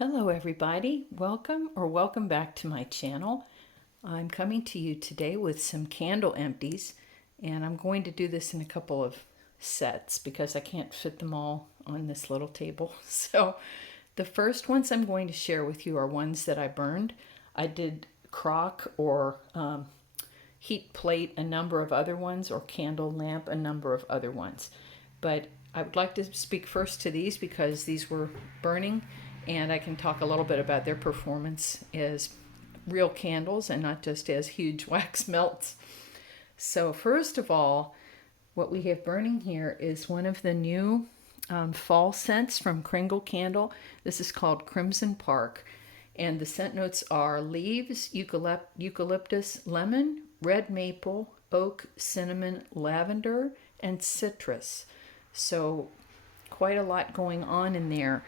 Hello everybody, welcome back to my channel. I'm coming to you today with some candle empties, and I'm going to do this in a couple of sets because I can't fit them all on this little table. So the first ones I'm going to share with you are ones that I burned. I did crock or heat plate a number of other ones, or candle lamp a number of other ones. But I would like to speak first to these because these were burning, and I can talk a little bit about their performance as real candles and not just as huge wax melts. So first of all, what we have burning here is one of the new fall scents from Kringle Candle. This is called Crimson Park, and the scent notes are leaves, eucalyptus, lemon, red maple, oak, cinnamon, lavender, and citrus. So quite a lot going on in there.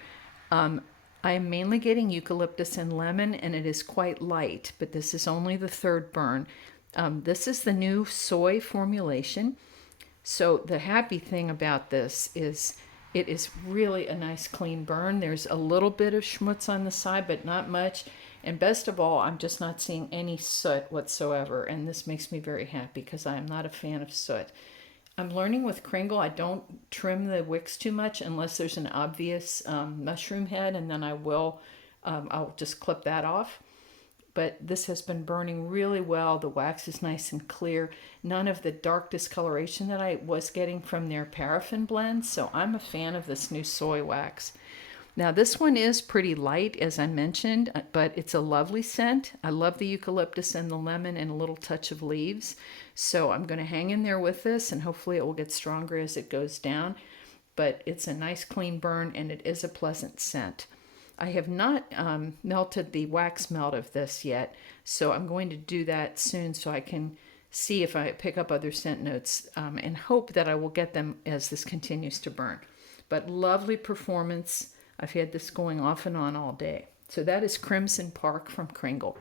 I am mainly getting eucalyptus and lemon, and it is quite light, but this is only the third burn. This is the new soy formulation. So the happy thing about this is it is really a nice clean burn. There's a little bit of schmutz on the side, but not much. And best of all, I'm just not seeing any soot whatsoever. And this makes me very happy because I am not a fan of soot. I'm learning with Kringle, I don't trim the wicks too much unless there's an obvious mushroom head, and then I'll just clip that off. But this has been burning really well. The wax is nice and clear. None of the dark discoloration that I was getting from their paraffin blend. So I'm a fan of this new soy wax. Now this one is pretty light, as I mentioned, but it's a lovely scent. I love the eucalyptus and the lemon and a little touch of leaves. So I'm going to hang in there with this, and hopefully it will get stronger as it goes down. But it's a nice clean burn, and it is a pleasant scent. I have not melted the wax melt of this yet, so I'm going to do that soon so I can see if I pick up other scent notes, and hope that I will get them as this continues to burn. But lovely performance. I've had this going off and on all day. So that is Crimson Park from Kringle.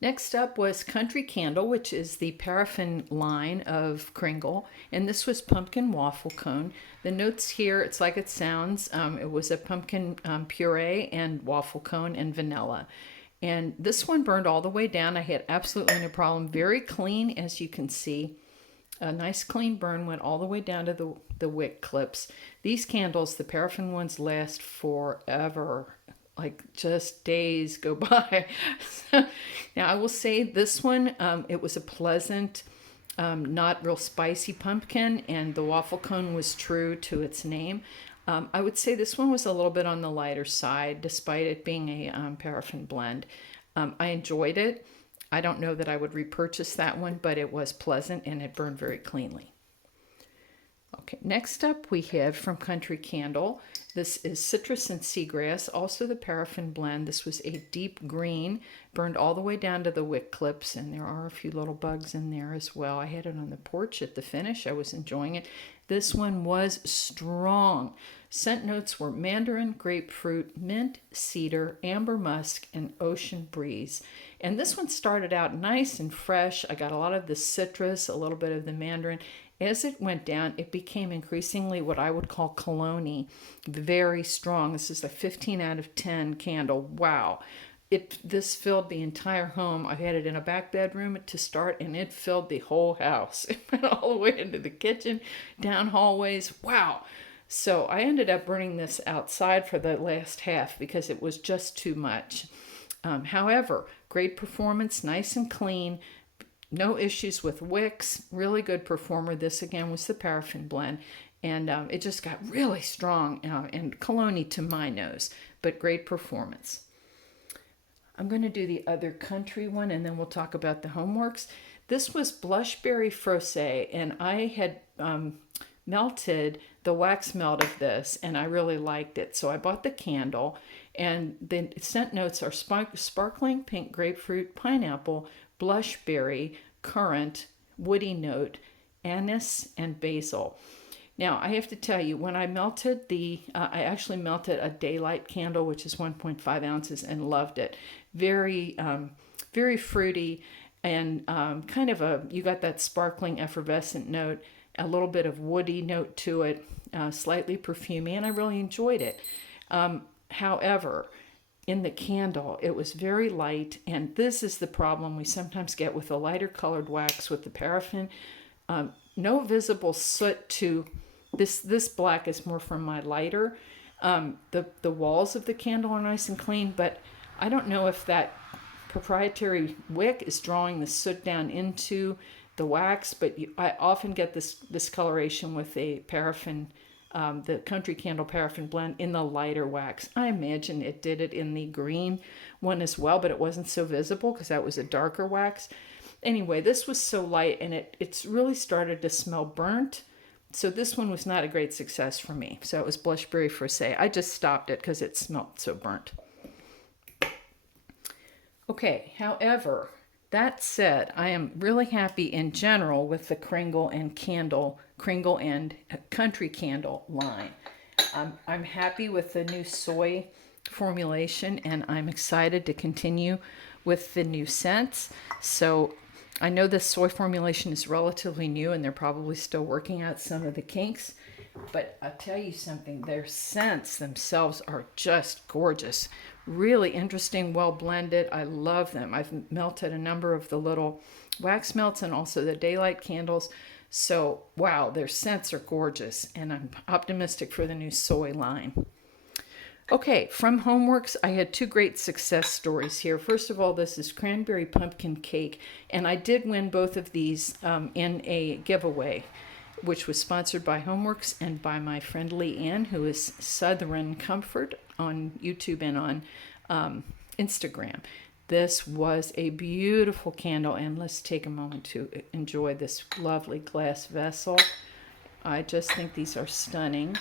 Next up was Country Candle, which is the paraffin line of Kringle, and this was pumpkin waffle cone. The notes here, it's like it sounds. It was a pumpkin puree and waffle cone and vanilla. And this one burned all the way down. I had absolutely no problem. Very clean, as you can see. A nice clean burn went all the way down to the wick clips. These candles, the paraffin ones, last forever. Like just days go by. Now I will say this one, it was a pleasant, not real spicy pumpkin, and the waffle cone was true to its name. I would say this one was a little bit on the lighter side, despite it being a paraffin blend. I enjoyed it. I don't know that I would repurchase that one, but it was pleasant and it burned very cleanly. Okay, next up we have from Country Candle. This is citrus and seagrass, also the paraffin blend. This was a deep green, burned all the way down to the wick clips, and there are a few little bugs in there as well. I had it on the porch at the finish. I was enjoying it. This one was strong. Scent notes were mandarin, grapefruit, mint, cedar, amber musk, and ocean breeze. And this one started out nice and fresh. I got a lot of the citrus, a little bit of the mandarin. As it went down, it became increasingly what I would call cologne-y, very strong. This is a 15 out of 10 candle. Wow. This filled the entire home. I had it in a back bedroom to start, and it filled the whole house. It went all the way into the kitchen, down hallways. Wow. So I ended up burning this outside for the last half because it was just too much. However, great performance, nice and clean. No issues with wicks, really good performer. This again was the paraffin blend, and it just got really strong and cologne to my nose, but great performance. I'm going to do the other country one, and then we'll talk about the homeworks. This was Blushberry Frosé, and I had melted the wax melt of this, and I really liked it. So I bought the candle, and the scent notes are sparkling pink grapefruit, pineapple, blushberry, currant, woody note, anise, and basil. Now, I have to tell you, when I melted I actually melted a daylight candle, which is 1.5 ounces, and loved it. Very, very fruity, and kind of you got that sparkling effervescent note, a little bit of woody note to it, slightly perfumey, and I really enjoyed it. However, in the candle, it was very light, and this is the problem we sometimes get with the lighter colored wax with the paraffin. No visible soot to this black is more from my lighter. The walls of the candle are nice and clean, but I don't know if that proprietary wick is drawing the soot down into the wax, but I often get this discoloration with a paraffin, the Country Candle paraffin blend in the lighter wax. I imagine it did it in the green one as well, but it wasn't so visible because that was a darker wax. Anyway, this was so light, and it's really started to smell burnt. So this one was not a great success for me. So it was Blushberry Frisée. I just stopped it because it smelled so burnt. Okay, however, that said, I am really happy in general with the Kringle and Country Candle line. I'm happy with the new soy formulation, and I'm excited to continue with the new scents. So I know this soy formulation is relatively new, and they're probably still working out some of the kinks. But I'll tell you something, their scents themselves are just gorgeous. Really interesting, well blended. I love them. I've melted a number of the little wax melts and also the daylight candles. So, wow, their scents are gorgeous, and I'm optimistic for the new soy line. Okay, from Homeworks, I had two great success stories here. First of all, this is Cranberry Pumpkin Cake, and I did win both of these in a giveaway, which was sponsored by Homeworks and by my friend Lee Ann, who is Southern Comfort on YouTube and on Instagram. This was a beautiful candle, and let's take a moment to enjoy this lovely glass vessel. I just think these are stunning.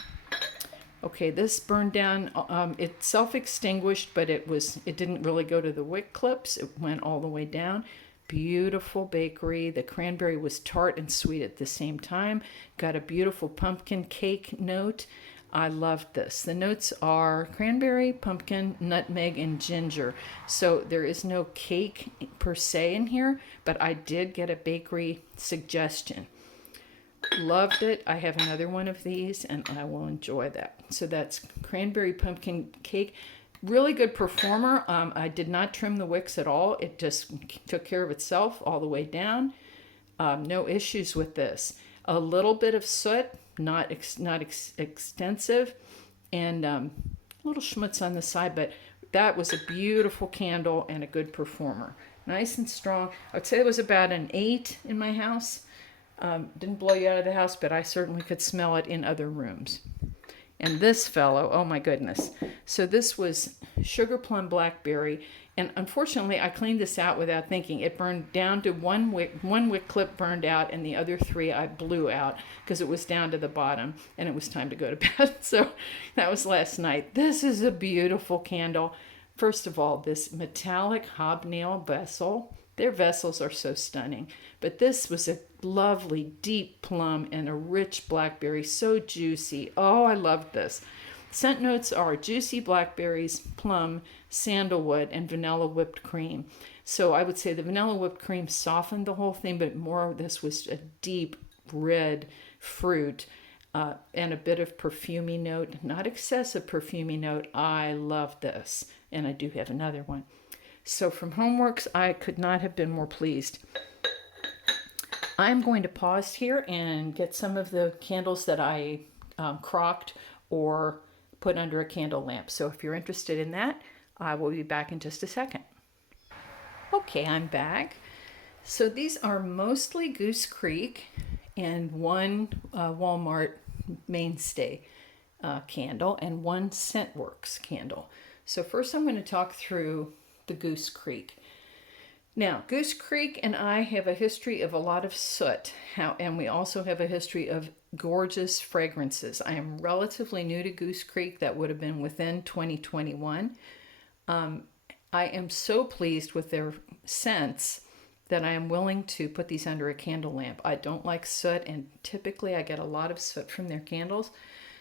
Okay, this burned down. It self-extinguished, but it didn't really go to the wick clips. It went all the way down. Beautiful bakery. The cranberry was tart and sweet at the same time. Got a beautiful pumpkin cake note. I loved this. The notes are cranberry, pumpkin, nutmeg, and ginger. So there is no cake per se in here, but I did get a bakery suggestion. Loved it. I have another one of these, and I will enjoy that. So that's Cranberry Pumpkin Cake. Really good performer. I did not trim the wicks at all. It just took care of itself all the way down. No issues with this. A little bit of soot, not extensive, and a little schmutz on the side, but that was a beautiful candle and a good performer. Nice and strong. I would say it was about an 8 in my house. Didn't blow you out of the house, but I certainly could smell it in other rooms. And this fellow, oh my goodness. So this was Sugar Plum Blackberry, and unfortunately I cleaned this out without thinking. It burned down to one wick clip burned out, and the other 3 I blew out because it was down to the bottom and it was time to go to bed. So that was last night. This is a beautiful candle. First of all, this metallic hobnail vessel. Their vessels are so stunning. But this was a lovely deep plum and a rich blackberry, so juicy. Oh, I loved this. Scent notes are juicy blackberries, plum, sandalwood, and vanilla whipped cream. So I would say the vanilla whipped cream softened the whole thing, but more of this was a deep red fruit and a bit of perfumey note. Not excessive perfumey note. I love this. And I do have another one. So from Homeworks, I could not have been more pleased. I'm going to pause here and get some of the candles that I crocked or put under a candle lamp. So if you're interested in that, I will be back in just a second. Okay, I'm back. So these are mostly Goose Creek and one Walmart mainstay candle and one Scentworks candle. So first I'm going to talk through the Goose Creek. Now, Goose Creek and I have a history of a lot of soot, and we also have a history of gorgeous fragrances. I am relatively new to Goose Creek. That would have been within 2021. I am so pleased with their scents that I am willing to put these under a candle lamp. I don't like soot, and typically I get a lot of soot from their candles.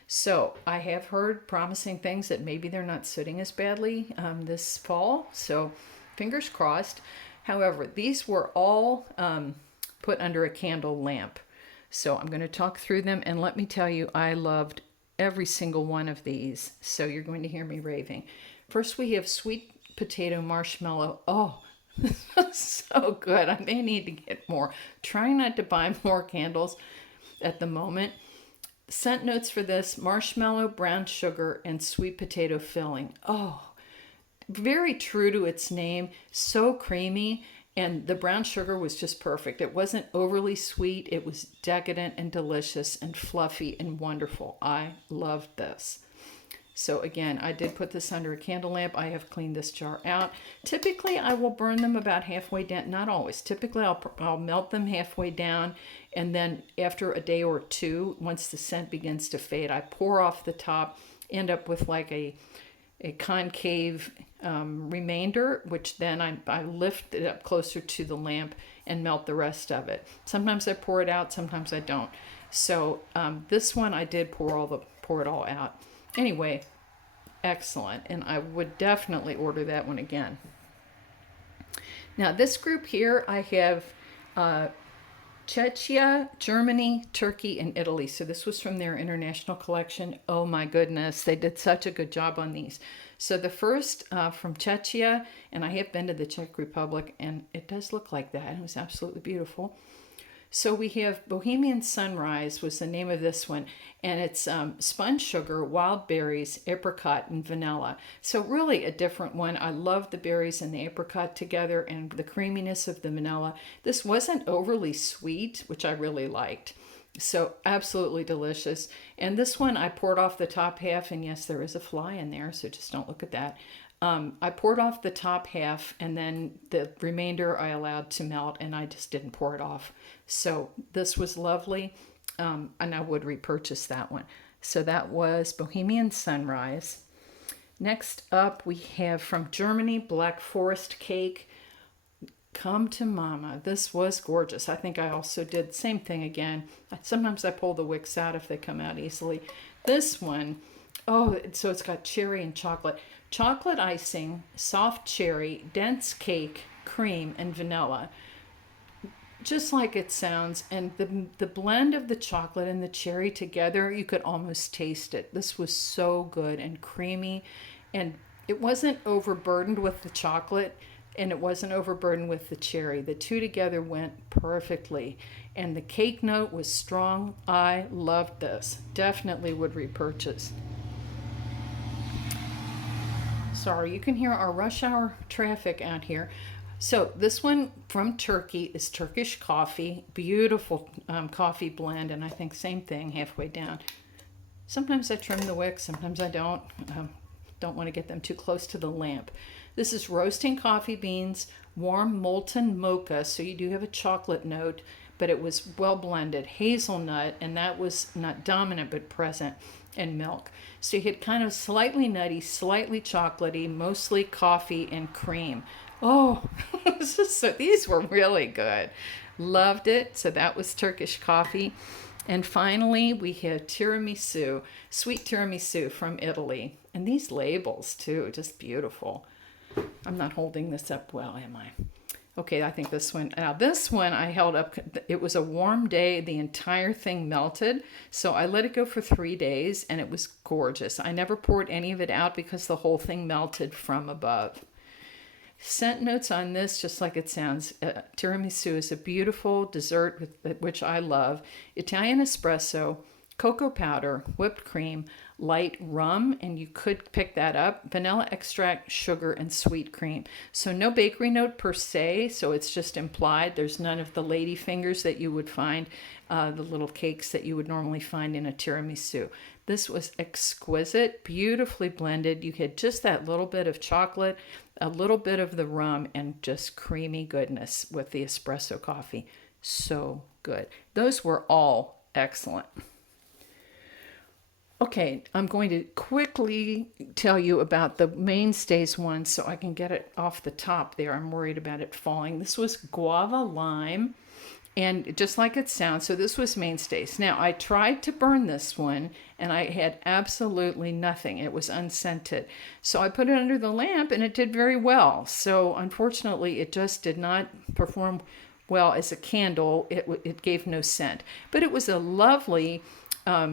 So I have heard promising things that maybe they're not sooting as badly this fall. So fingers crossed. However, these were all put under a candle lamp. So I'm going to talk through them, and let me tell you, I loved every single one of these, so you're going to hear me raving. First, we have sweet potato marshmallow. Oh, this was so good. I may need to get more. Trying not to buy more candles at the moment. Scent notes for this: marshmallow, brown sugar, and sweet potato filling. Oh, very true to its name, so creamy. And the brown sugar was just perfect. It wasn't overly sweet. It was decadent and delicious and fluffy and wonderful. I loved this. So again, I did put this under a candle lamp. I have cleaned this jar out. Typically, I will burn them about halfway down. Not always. Typically, I'll melt them halfway down. And then after a day or two, once the scent begins to fade, I pour off the top, end up with like a concave remainder, which then I lift it up closer to the lamp and melt the rest of it. Sometimes I pour it out, sometimes I don't. So this one I did pour it all out. Anyway, excellent, and I would definitely order that one again. Now this group here, I have Czechia, Germany, Turkey, and Italy. So this was from their international collection. Oh my goodness, they did such a good job on these. So the first from Czechia, and I have been to the Czech Republic, and it does look like that. It was absolutely beautiful. So we have Bohemian Sunrise was the name of this one, and it's spun sugar, wild berries, apricot, and vanilla. So really a different one. I love the berries and the apricot together and the creaminess of the vanilla. This wasn't overly sweet, which I really liked. So absolutely delicious. And this one I poured off the top half, and yes, there is a fly in there, so just don't look at that. I poured off the top half, and then the remainder I allowed to melt, and I just didn't pour it off. So this was lovely, and I would repurchase that one. So that was Bohemian Sunrise. Next up, we have from Germany, Black Forest Cake. Come to Mama. This was gorgeous. I think I also did the same thing again. Sometimes I pull the wicks out if they come out easily. This one, oh, so it's got cherry and chocolate. Chocolate icing, soft cherry, dense cake, cream, and vanilla. Just like it sounds. And the blend of the chocolate and the cherry together, you could almost taste it. This was so good and creamy. And it wasn't overburdened with the chocolate, and it wasn't overburdened with the cherry. The two together went perfectly. And the cake note was strong. I loved this. Definitely would repurchase. Sorry, you can hear our rush hour traffic out here. So this one from Turkey is Turkish coffee. Beautiful coffee blend, and I think same thing halfway down. Sometimes I trim the wick, sometimes I don't. Don't want to get them too close to the lamp. This is roasting coffee beans, warm molten mocha, so you do have a chocolate note, but it was well blended. Hazelnut, and that was not dominant but present, and milk. So you had kind of slightly nutty, slightly chocolatey, mostly coffee and cream. Oh, so these were really good. Loved it. So that was Turkish coffee. And finally, we have tiramisu, sweet tiramisu from Italy. And these labels too, just beautiful. I'm not holding this up well, am I? Okay, I think this one. Now this one I held up. It was a warm day. The entire thing melted. So I let it go for 3 days, and it was gorgeous. I never poured any of it out because the whole thing melted from above. Scent notes on this, just like it sounds. Tiramisu is a beautiful dessert, which I love. Italian espresso, cocoa powder, whipped cream, light rum, and you could pick that up, vanilla extract, sugar, and sweet cream. So no bakery note per se, so it's just implied. There's none of the lady fingers that you would find, the little cakes that you would normally find in a tiramisu. This was exquisite, beautifully blended. You had just that little bit of chocolate, a little bit of the rum, and just creamy goodness with the espresso coffee. So good. Those were all excellent. Okay, I'm going to quickly tell you about the mainstays one so I can get it off the top there. I'm worried about it falling. This was guava lime, and just like it sounds, so this was mainstays. Now, I tried to burn this one, and I had absolutely nothing. It was unscented. So I put it under the lamp, and it did very well. So unfortunately, it just did not perform well as a candle. It gave no scent. But it was a lovely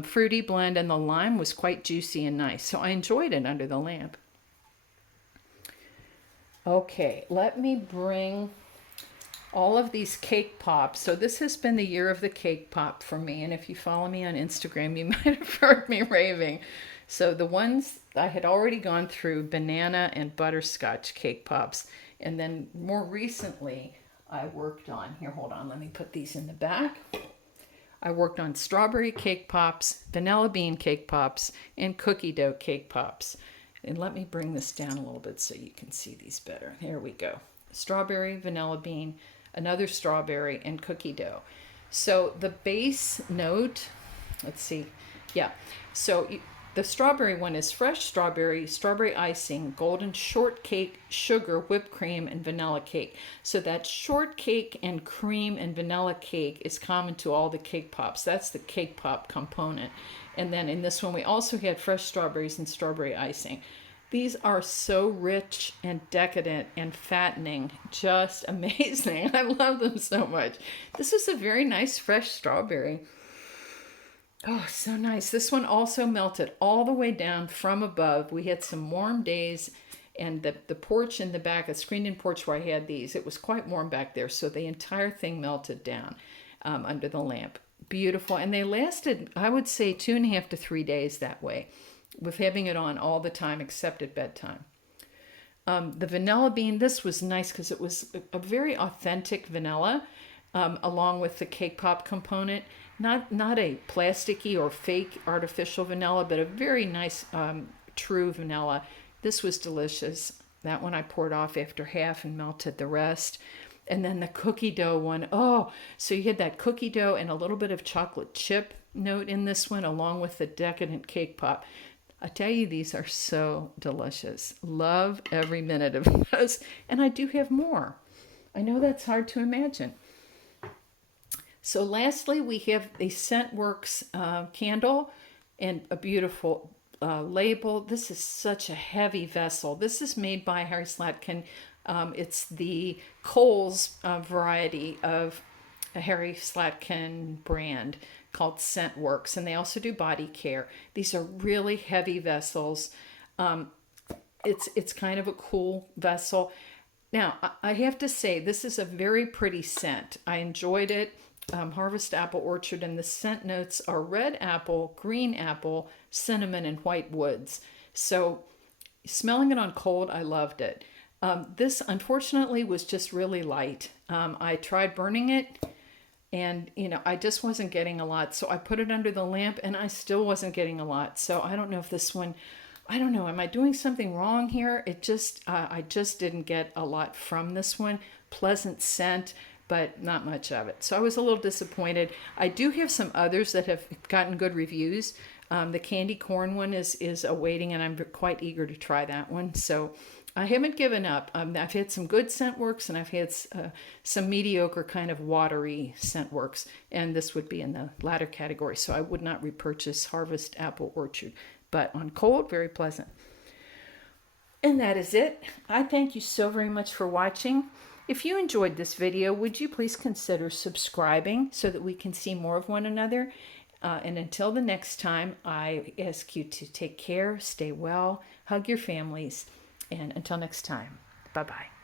fruity blend, and the lime was quite juicy and nice. So I enjoyed it under the lamp. Okay, let me bring all of these cake pops. So this has been the year of the cake pop for me. And if you follow me on Instagram, you might have heard me raving. So the ones I had already gone through, banana and butterscotch cake pops. And then more recently, I worked on, here, hold on, let me put these in the back. I worked on strawberry cake pops, vanilla bean cake pops, and cookie dough cake pops. And let me bring this down a little bit so you can see these better. Here we go. Strawberry, vanilla bean, another strawberry, and cookie dough. So the base note, let's see. Yeah. So the strawberry one is fresh strawberry, strawberry icing, golden shortcake, sugar, whipped cream, and vanilla cake. So that shortcake and cream and vanilla cake is common to all the cake pops. That's the cake pop component. And then in this one, we also had fresh strawberries and strawberry icing. These are so rich and decadent and fattening, just amazing. I love them so much. This is a very nice fresh strawberry. Oh, so nice. This one also melted all the way down from above. We had some warm days, and the porch in the back, a screened-in porch where I had these, it was quite warm back there, so the entire thing melted down under the lamp. Beautiful. And they lasted, I would say, 2.5 to 3 days that way, with having it on all the time except at bedtime. The vanilla bean, this was nice because it was a very authentic vanilla, along with the cake pop component. Not a plasticky or fake artificial vanilla, but a very nice true vanilla. This was delicious. That one I poured off after half and melted the rest. And then the cookie dough one. Oh, so you had that cookie dough and a little bit of chocolate chip note in this one, along with the decadent cake pop. I tell you, these are so delicious. Love every minute of those. And I do have more. I know that's hard to imagine. So lastly, we have the Scentworks candle and a beautiful label. This is such a heavy vessel. This is made by Harry Slatkin. It's the Kohl's variety of a Harry Slatkin brand called Scentworks, and they also do body care. These are really heavy vessels. It's kind of a cool vessel. Now, I have to say, this is a very pretty scent. I enjoyed it. Harvest Apple Orchard, and the scent notes are red apple, green apple, cinnamon, and white woods. So smelling it on cold, I loved it. This unfortunately was just really light. I tried burning it, and I just wasn't getting a lot. So I put it under the lamp, and I still wasn't getting a lot. So I don't know if this one, I don't know, am I doing something wrong here? I just didn't get a lot from this one. Pleasant scent, but not much of it. So I was a little disappointed. I do have some others that have gotten good reviews. The candy corn one is awaiting, and I'm quite eager to try that one. So I haven't given up. I've had some good Scentworks, and I've had some mediocre kind of watery Scentworks, and this would be in the latter category. So I would not repurchase Harvest Apple Orchard, but on cold, very pleasant. And that is it. I thank you so very much for watching. If you enjoyed this video, would you please consider subscribing so that we can see more of one another? And until the next time, I ask you to take care, stay well, hug your families, and until next time, bye-bye.